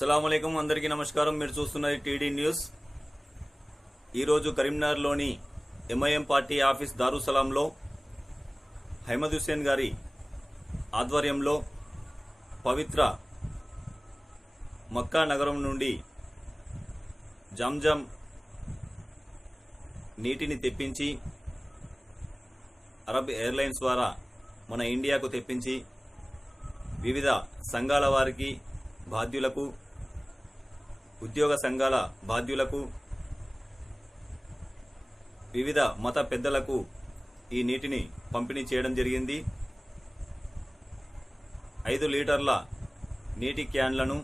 అస్సలాముఅలైకుం అందరికీ నమస్కారం। మీరు చూస్తున్నది టీడీ న్యూస్। ఈ రోజు కరీంనగర్లోని ఎంఐఎం పార్టీ ఆఫీస్ దారుసలాంలో అహ్మద్ హుస్సేన్ గారి ఆధ్వర్యంలో పవిత్ర మక్కా నగరం నుండి జంజం నీటిని తెప్పించి అరబ్ ఎయిర్లైన్స్ ద్వారా మన ఇండియాకు తెప్పించి వివిధ సంఘాల వారికి బాధ్యులకు ఉద్యోగ సంఘాల బాధ్యులకు వివిధ మత పెద్దలకు ఈ నీటిని పంపిణీ చేయడం జరిగింది। 5 లీటర్ల నీటి క్యాన్లను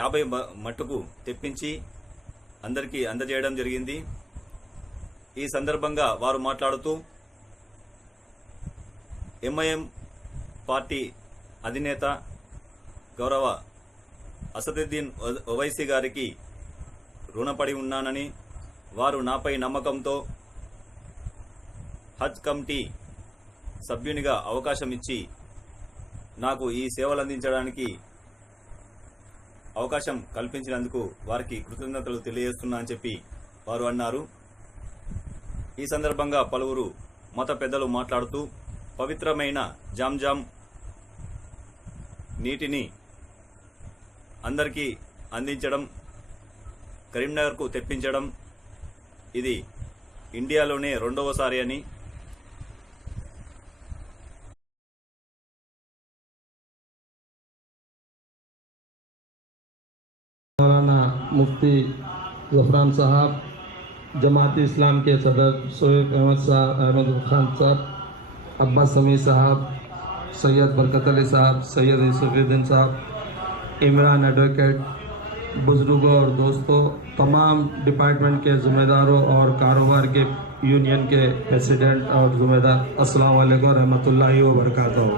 50 మట్టుకు తెప్పించి అందరికీ అందజేయడం జరిగింది। ఈ సందర్భంగా వారు మాట్లాడుతూ ఎంఐఎం పార్టీ అధినేత గౌరవ అసదుద్దీన్ ఓవైసీ గారికి రుణపడి ఉన్నానని, వారు నాపై నమ్మకంతో హజ్ కమిటీ సభ్యునిగా అవకాశం ఇచ్చి నాకు ఈ సేవలు అందించడానికి అవకాశం కల్పించినందుకు వారికి కృతజ్ఞతలు తెలియజేస్తున్నా అని చెప్పి వారు అన్నారు। ఈ సందర్భంగా పలువురు మత పెద్దలు మాట్లాడుతూ పవిత్రమైన జాంజాం నీటిని అందరికీ అందించడం, కరీంనగర్కు తెప్పించడం ఇది ఇండియాలోనే రెండవసారి అని, मौलाना मुफ्ती ज़फ़रान साहब, जमाती इस्लाम के सदर शोएब अहमद खान साहब, अब्बास समी साहब, सैयद बरकत अली साहब, सैयद यूसुफुद्दीन साहब, इमरान एडवोकेट, बुजुर्गों और दोस्तों, तमाम डिपार्टमेंट के ज़िम्मेदारों और कारोबार के यूनियन के प्रेसिडेंट और ज़िम्मेदार, अस्सलाम वालेकुम रहमतुल्लाहि व बरकातहू।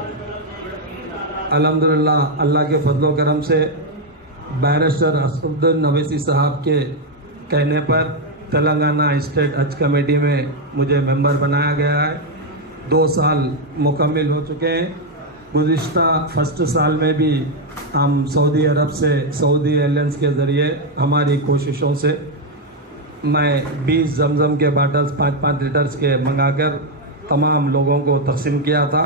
अल्हम्दुलिल्लाह अल्लाह के फजल व करम से बैरिस्टर असदुद्दीन ओवैसी साहब के कहने पर तेलंगाना स्टेट हज कमेटी में मुझे मेंबर बनाया गया है। 2 साल मुकम्मल हो चुके हैं। गुज़िश्ता फर्स्ट साल में भी हम सऊदी अरब से सऊदी एयरलाइंस के ज़रिए हमारी कोशिशों से मैं 20 जमजम के बाटल्स 5-5 लीटर्स के मंगाकर तमाम लोगों को तकसीम किया था।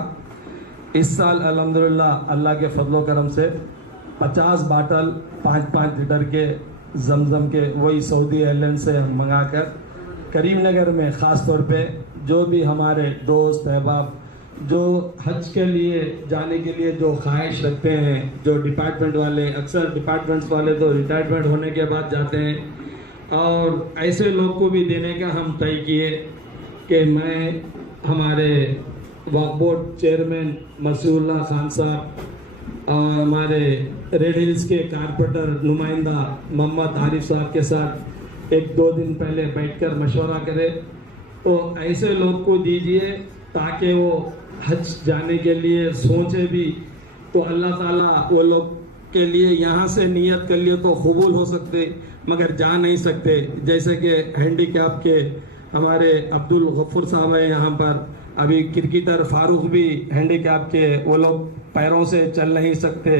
इस साल अल्हम्दुलिल्लाह अल्लाह के फजल करम से 50 बाटल 5-5 लीटर के जमजम के वही सऊदी एयरलाइंस से मंगाकर करीमनगर में ख़ास तौर पे जो भी हमारे दोस्त अहबाब जो हज के लिए जाने के लिए जो ख्वाहिश रखते हैं, जो डिपार्टमेंट वाले, अक्सर डिपार्टमेंट्स वाले तो रिटायरमेंट होने के बाद जाते हैं, और ऐसे लोग को भी देने का हम तय किए कि मैं हमारे वक्फ बोर्ड चेयरमैन मसीहुल्लाह खान साहब और हमारे रेड हिल्स के कारपोरेटर नुमाइंदा मोहम्मद आरिफ साहब के साथ 1-2 दिन पहले बैठकर मशवरा करें, तो ऐसे लोग को दीजिए ताकि वो हज जाने के लिए सोचे भी तो अल्लाह ताला वो लोग के लिए यहाँ से नियत कर लिए तो कबूल हो सकते मगर जा नहीं सकते। जैसे कि हैंडीकैप के हमारे अब्दुल गफूर साहब है, यहाँ पर अभी क्रिकेटर फारूक भी हैंडीकैप के, वो लोग पैरों से चल नहीं सकते,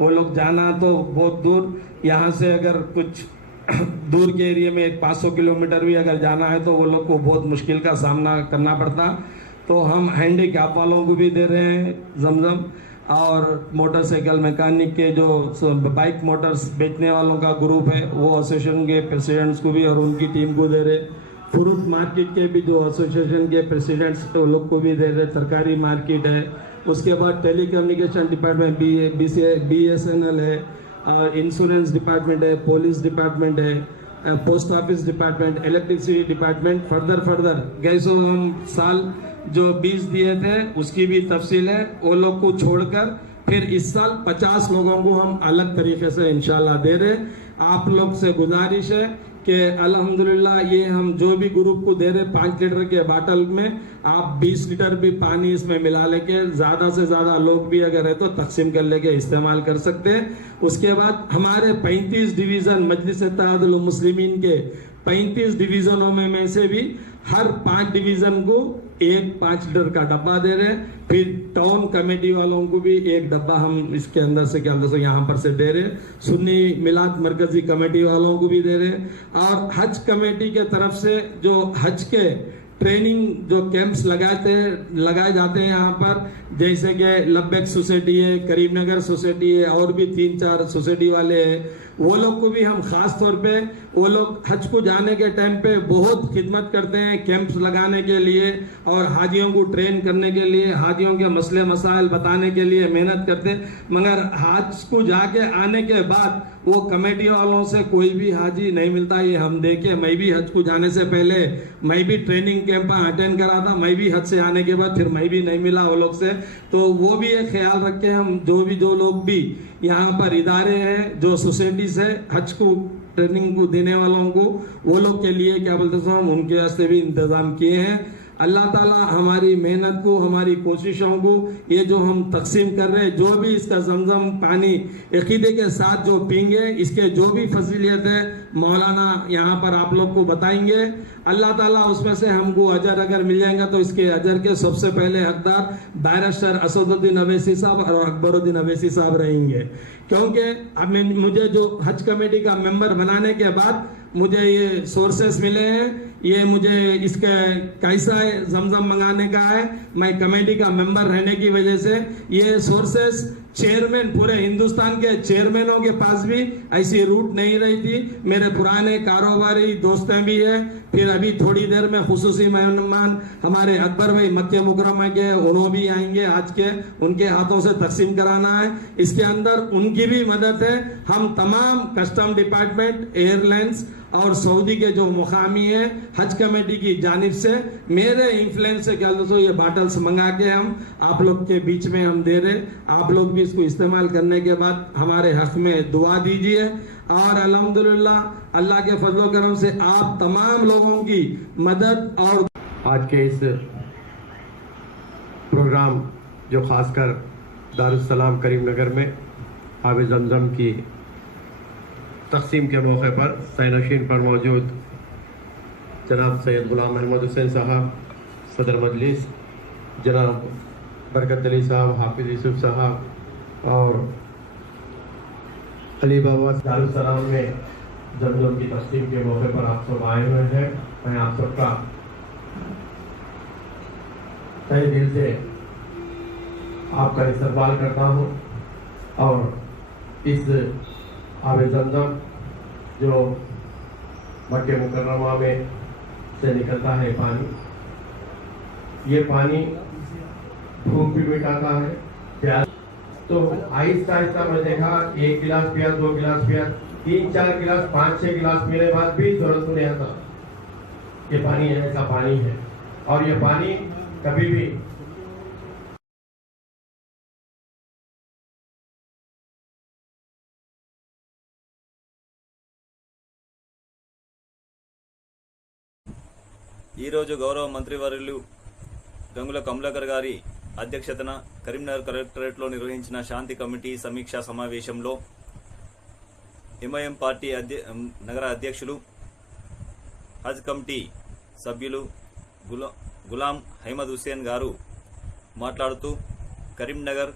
वो लोग जाना तो बहुत दूर, यहाँ से अगर कुछ दूर के एरिया में 500 किलोमीटर भी अगर जाना है तो वो लोग को बहुत मुश्किल का सामना करना पड़ता। तो हम हैंडीकैप वालों को भी दे रहे हैं जमजम, और मोटरसाइकिल मैकेनिक के जो बाइक मोटर्स बेचने वालों का ग्रुप है वो एसोसिएशन के प्रेसिडेंट्स को भी और उनकी टीम को दे रहे। फ्रूट मार्केट के भी जो एसोसिएशन के प्रेसिडेंट्स तो लोग को भी दे रहे। सरकारी मार्केट है, उसके बाद टेलीकम्युनिकेशन डिपार्टमेंट BSNL है, और इंश्योरेंस डिपार्टमेंट है, पुलिस डिपार्टमेंट है, post office department, electricity department, further गैसों हम साल जो 20 दिए थे उसकी भी तफसील है। वो लोग को छोड़कर फिर इस साल 50 लोगों को हम अलग तरीके से इंशाल्लाह दे रहे। आप लोग से गुजारिश है कि अल्हम्दुलिल्लाह ये हम जो भी ग्रुप को दे रहे 5 लीटर के बाटल में आप 20 लीटर भी पानी इसमें मिला लेके ज़्यादा से ज़्यादा लोग भी अगर है तो तकसीम कर लेके इस्तेमाल कर सकते हैं। उसके बाद हमारे 35 डिवीज़न मजलिस इत्तेहादुल मुस्लिमीन के 35 डिवीज़नों में से भी हर 5 डिवीज़न को एक 5 लीटर का डब्बा दे रहे हैं। फिर टाउन कमेटी वालों को भी एक डब्बा हम इसके अंदर से यहाँ पर से दे रहे हैं। सुन्नी मिलाद मरकजी कमेटी वालों को भी दे रहे हैं। और हज कमेटी के तरफ से जो हज के ट्रेनिंग जो कैंप्स लगाए जाते हैं यहाँ पर, जैसे कि लब्बैक सोसाइटी है, करीमनगर सोसाइटी है, और भी 3-4 सोसाइटी वाले हैं, वो लोग को भी हम खास तौर पे, वो लोग हज को जाने के टाइम पे बहुत खिदमत करते हैं कैंप्स लगाने के लिए और हाजियों को ट्रेन करने के लिए, हाजियों के मसले मसाइल बताने के लिए मेहनत करते हैं। मगर हज को जाके आने के बाद वो कमेटी वालों से कोई भी हाजी नहीं मिलता। ये हम देखे, मैं भी हज को जाने से पहले मैं भी ट्रेनिंग कैंप अटेंड करा था, मैं भी हज से आने के बाद फिर मैं भी नहीं मिला वो लोग से। तो वो भी एक ख्याल रख के हम जो लोग भी यहाँ पर इदारे हैं, जो सोसाइटीज है, हज को ट्रेनिंग को देने वालों को, वो लोग के लिए क्या बोलते हैं, हम उनके वास्ते भी इंतजाम किए हैं। अल्लाह ताला हमारी मेहनत को, हमारी कोशिशों को, ये जो हम तकसीम कर रहे हैं, जो भी इसका जमजम पानी अकीदे के साथ जो पीएंगे, इसके जो भी फजीलियत है मौलाना यहाँ पर आप लोग को बताएंगे। अल्लाह ताला उसमें से हमको अजर अगर मिल जाएगा तो इसके अजर के सबसे पहले हकदार बैरिस्टर असदुद्दीन अवैसी साहब और अकबरुद्दीन अवैसी साहब रहेंगे। क्योंकि अब मुझे जो हज कमेटी का मेंबर बनाने के बाद मुझे ये सोर्सेस मिले हैं, ये मुझे इसके कैसा है जमजम मंगाने का है, मैं कमेटी का मेंबर रहने की वजह से ये सोर्सेस चेयरमैन, पूरे हिंदुस्तान के चेयरमैनों के पास भी ऐसी रूट नहीं रही थी। मेरे पुराने कारोबारी दोस्तें भी है। फिर अभी थोड़ी देर में खुसूसी मेहमान हमारे अकबर भाई मक्के मुकरमा के, उन्होंने भी आएंगे आज के, उनके हाथों से तकसीम कराना है। इसके अंदर उनकी भी मदद है। हम तमाम कस्टम डिपार्टमेंट, एयरलाइंस और सऊदी के जो मुकामी है हज कमेटी की जानिब से मेरे इन्फ्लुएंस से क्या दोस्तों ये बाटल्स मंगा के हम आप लोग के बीच में हम दे रहे। आप लोग भी इसको इस्तेमाल करने के बाद हमारे हक में दुआ दीजिए। और अल्हम्दुलिल्लाह अल्लाह के फजलो करम से आप तमाम लोगों की मदद। और आज के इस प्रोग्राम जो खासकर दारुस्सलाम करीमनगर में आब ज़मज़म की तक़सीम के मौके पर सैनशीन पर मौजूद जनाब सैयद गुलाम अहमद हुसैन साहब, सदर मजलिस, जनाब बरकत अली साहब, हाफिज यूसुफ साहब और अली बाबा दारुस्सलाम में ज़मज़म की तक़सीम के मौके पर आप सब आए हुए हैं। मैं आप सबका तहे दिल से आपका इस्तकबाल करता हूँ। और इस आब ज़मज़म जो मक्के मुकर्रमा में से निकलता है पानी, ये पानी भूख भी मिटाता है, प्यास। तो आहिस्ता आहिस्ता मैं देखा 1 गिलास पिया, 2 गिलास पिया, 3-4 गिलास, 5-6 गिलास पीने बाद भी जरूरत नहीं आता। ये पानी ऐसा पानी है और ये पानी कभी भी ఈరోజు గౌరవ మంత్రివర్యులు గంగుల కమలాకర్ గారి అధ్యక్షతన కరీంనగర్ కలెక్టరేట్లో నిర్వహించిన శాంతి కమిటీ సమీక్షా సమావేశంలో ఎంఐఎం పార్టీ నగర అధ్యక్షులు, హజ్ కమిటీ సభ్యులు గులాం అహ్మద్ హుస్సేన్ గారు మాట్లాడుతూ కరీంనగర్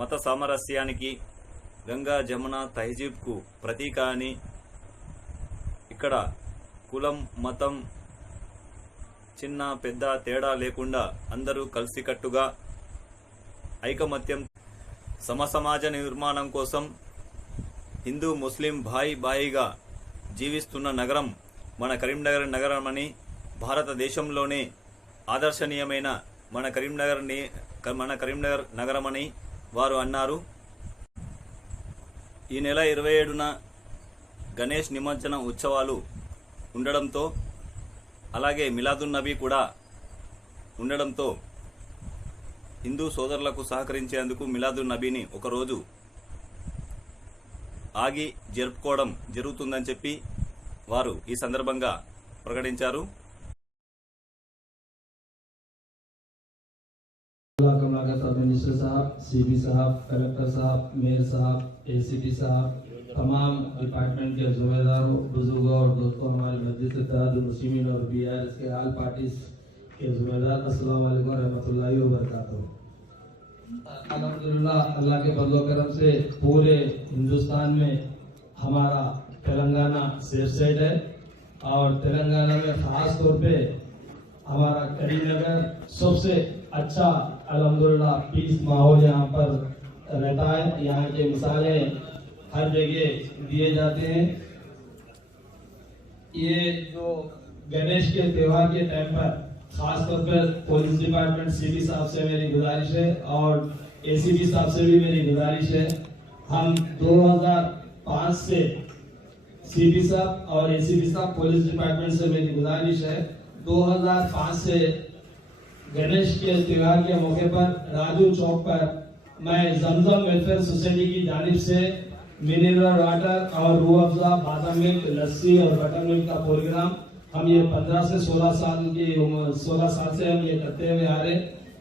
మత సామరస్యానికి, గంగా జమున తహజీబ్కు ప్రతీక అని, ఇక్కడ కులం మతం చిన్న పెద్ద తేడా లేకుండా అందరూ కలిసికట్టుగా ఐకమత్యం సమసమాజ నిర్మాణం కోసం హిందూ ముస్లిం భాయిగా జీవిస్తున్న నగరం మన కరీంనగర్ నగరమని, భారతదేశంలోనే ఆదర్శనీయమైన మన కరీంనగర్ నగరమని వారు అన్నారు. ఈ నెల 27న గణేష్ నిమజ్జన ఉత్సవాలు ఉండడంతో, అలాగే మిలాదున్ నబీ కూడా ఉండడంతో హిందూ సోదరులకు సహకరించేందుకు మిలాదున్ నబీని ఒకరోజు ఆగి జరుపుకోవడం జరుగుతుందని చెప్పి వారు ఈ సందర్భంగా ప్రకటించారు. कमलाकर सब मिनिस्टर साहब, सीपी साहब, कलेक्टर साहब, मेयर साहब, एसीपी साहब तमाम डिपार्टमेंट के जिम्मेदारों, बुजुर्गों और दोस्तों, हमारे मस्जिद इत्तेहादुल मुस्लिमीन और BRS के आल पार्टीज के जिम्मेदार, अस्सलाम वालेकुम रहमतुल्लाहि व बरकातहू। अल्हम्दुलिल्लाह, अल्लाह के फज़ल व करम से पूरे हिंदुस्तान में हमारा तेलंगाना सेफ साइड है और तेलंगाना में ख़ास तौर पे हमारा करीमनगर सबसे अच्छा अल्हम्दुलिल्लाह पीस माहौल यहाँ पर रहता है। यहाँ के मिसालें हर जगह दिए जाते हैं। ये जो गणेश के त्योहार के टाइम पर खास तौर पर पुलिस डिपार्टमेंट CP साहब से मेरी गुजारिश है और ACP साहब से भी मेरी गुजारिश है, हम 2005 से CP साहब और ACP साहब पुलिस डिपार्टमेंट से मेरी गुजारिश है, 2005 से गणेश के त्योहार के मौके पर राजू चौक पर मैं जमजम वेलफेयर सोसाइटी की जानिब से मिनरल वाटर और रूह अफ़ज़ा, बादाम मिल्क, लस्सी और बटर मिल्क का प्रोग्राम हम ये 15 से 16 साल से हम ये करते हुए आ रहे।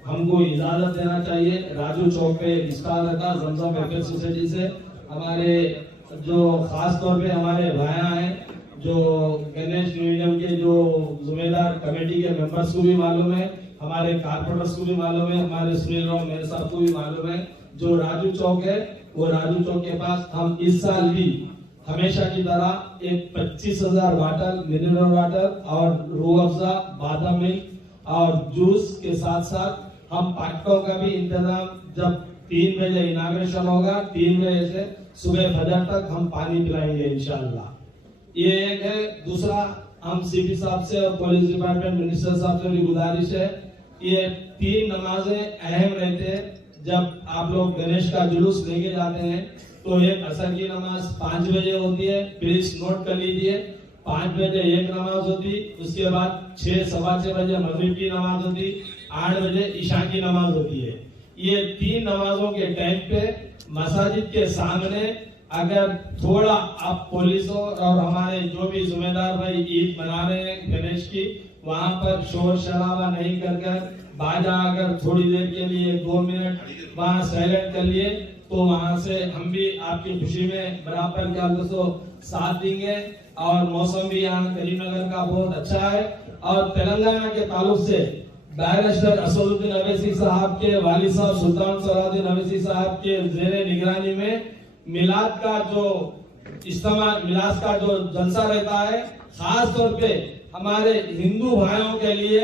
हमको इजाजत देना चाहिए। राजू चौक पे स्टॉल रहता जमजम वेलफेयर सोसाइटी से। हमारे जो खास तौर पे हमारे भाइयां हैं जो गणेश म्यूजियम के जो जिम्मेदार कमेटी के मेंबर्स को भी मालूम है, हमारे कारपोरेटर्स को भी मालूम है, हमारे सुनील राव मेरे साहब को भी मालूम है। जो राजू चौक है वो राजू चौक के पास हम इस साल भी हमेशा की तरह एक 25,000 वाटर मिनरल वाटर और रूह अफ़ज़ा, बादाम मिल्क और जूस के साथ साथ हम पाटकों का भी इंतजाम जब 3 बजे इनाग्रेशन होगा, 3 बजे से सुबह फजर तक हम पानी पिलाएंगे इंशाअल्लाह। ये एक है। दूसरा, हम CP साहब से और पुलिस डिपार्टमेंट मिनिस्टर साहब से भी गुजारिश है, ये 3 नमाजें अहम रहते हैं। जब आप लोग गणेश का जुलूस लेके जाते हैं तो एक असर की नमाज 5 बजे होती है, प्लीज नोट कर लीजिए। 5 बजे एक नमाज होती, उसके बाद 6, सवा 6 बजे मगरिब की नमाज होती, 8 बजे ईशा की नमाज होती है। ये 3 नमाजों के टाइम पे मसाजिद के सामने अगर थोड़ा आप पुलिसों और हमारे जो भी जिम्मेदार भाई ईद मना रहे हैं गणेश की, वहाँ पर शोर शराबा नहीं कर बाजा अगर थोड़ी देर के लिए 2 मिनट वहाँ साइलेंट कर लिए तो वहाँ से हम भी आपकी खुशी में बराबर क्या दोस्तों साथ देंगे। और मौसम भी यहाँ करीमनगर का बहुत अच्छा है। और तेलंगाना के ताल्लुक से बैरिस्टर असदुद्दीन अवैसी साहब के वालिद साहब सुल्तान सलाहुद्दीन अवैसी साहब के ज़ेरे निगरानी में मिलाद का जो जलसा रहता है, खास तौर पे हमारे हिंदू भाइयों के लिए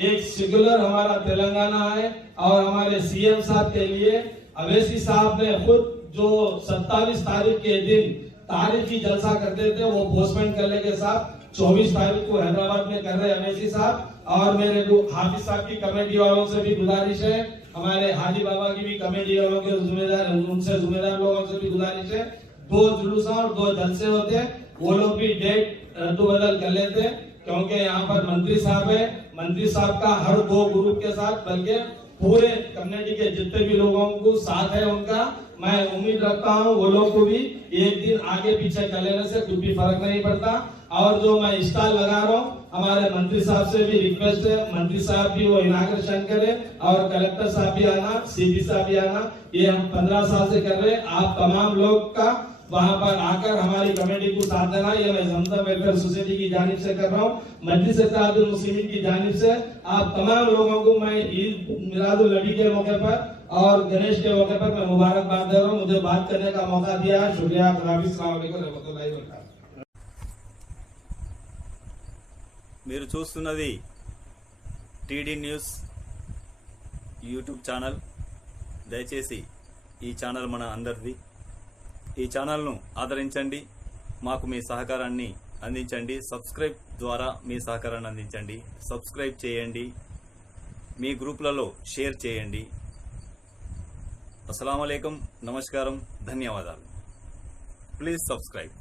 एक सेक्युलर हमारा तेलंगाना है। और हमारे CM साहब के लिए अवैसी साहब ने खुद जो 27 तारीख के दिन तारीखी जलसा करते थे वो पोस्टपोन करने के साथ 24 तारीख को हैदराबाद में कर रहे अवैसी साहब। और मेरे को हाफिज साहब की कमेटी वालों से भी गुजारिश है, हमारे हाजी बाबा की भी कमेटी वालों के उनसे जिम्मेदार लोगों से भी गुजारिश है, 2 जुलूसा और 2 जलसे होते हैं, वो लोग भी डेट रद्द बदल कर लेते हैं। क्योंकि यहाँ पर मंत्री साहब है, मंत्री साहब का हर 2 ग्रुप के साथ बल्कि पूरे कम्युनिटी के जितने भी लोगों को साथ है उनका, मैं उम्मीद रखता हूँ वो लोग को भी एक दिन आगे पीछे कर लेने से कुछ भी फर्क नहीं पड़ता। और जो मैं स्टॉल लगा रहा हूँ, हमारे मंत्री साहब से भी रिक्वेस्ट है, मंत्री साहब भी वो इनाग्रेशन करें और कलेक्टर साहब भी आना, CP साहब भी आना। ये हम 15 साल से कर रहे हैं। आप तमाम लोग का वहाँ पर आकर हमारी कमेटी को साथ देना। ये मैं जमजम वेलफेयर सोसाइटी की जानिब से कर रहा हूँ, मस्जिद इत्तेहादुल मुस्लिमीन की जानिब से आप तमाम लोगों को मैं ईद मिलादुल नबी के मौके पर और गणेश के मौके पर मैं मुबारकबाद दे रहा हूँ। मुझे बात करने का मौका दिया, शुक्रिया। अस्सलाम वालेकुम रहमतुल्लाहि व बरकातहू। మీరు చూస్తున్నది TD న్యూస్ యూట్యూబ్ ఛానల్. దయచేసి ఈ ఛానల్ మన అందరిది. ఈ ఛానల్ను ఆదరించండి, మాకు మీ సహకారాన్ని అందించండి. సబ్స్క్రైబ్ ద్వారా మీ సహకారాన్ని అందించండి. సబ్స్క్రైబ్ చేయండి, మీ గ్రూపులలో షేర్ చేయండి. అస్సలాము అలైకుం, నమస్కారం, ధన్యవాదాలు. Please subscribe.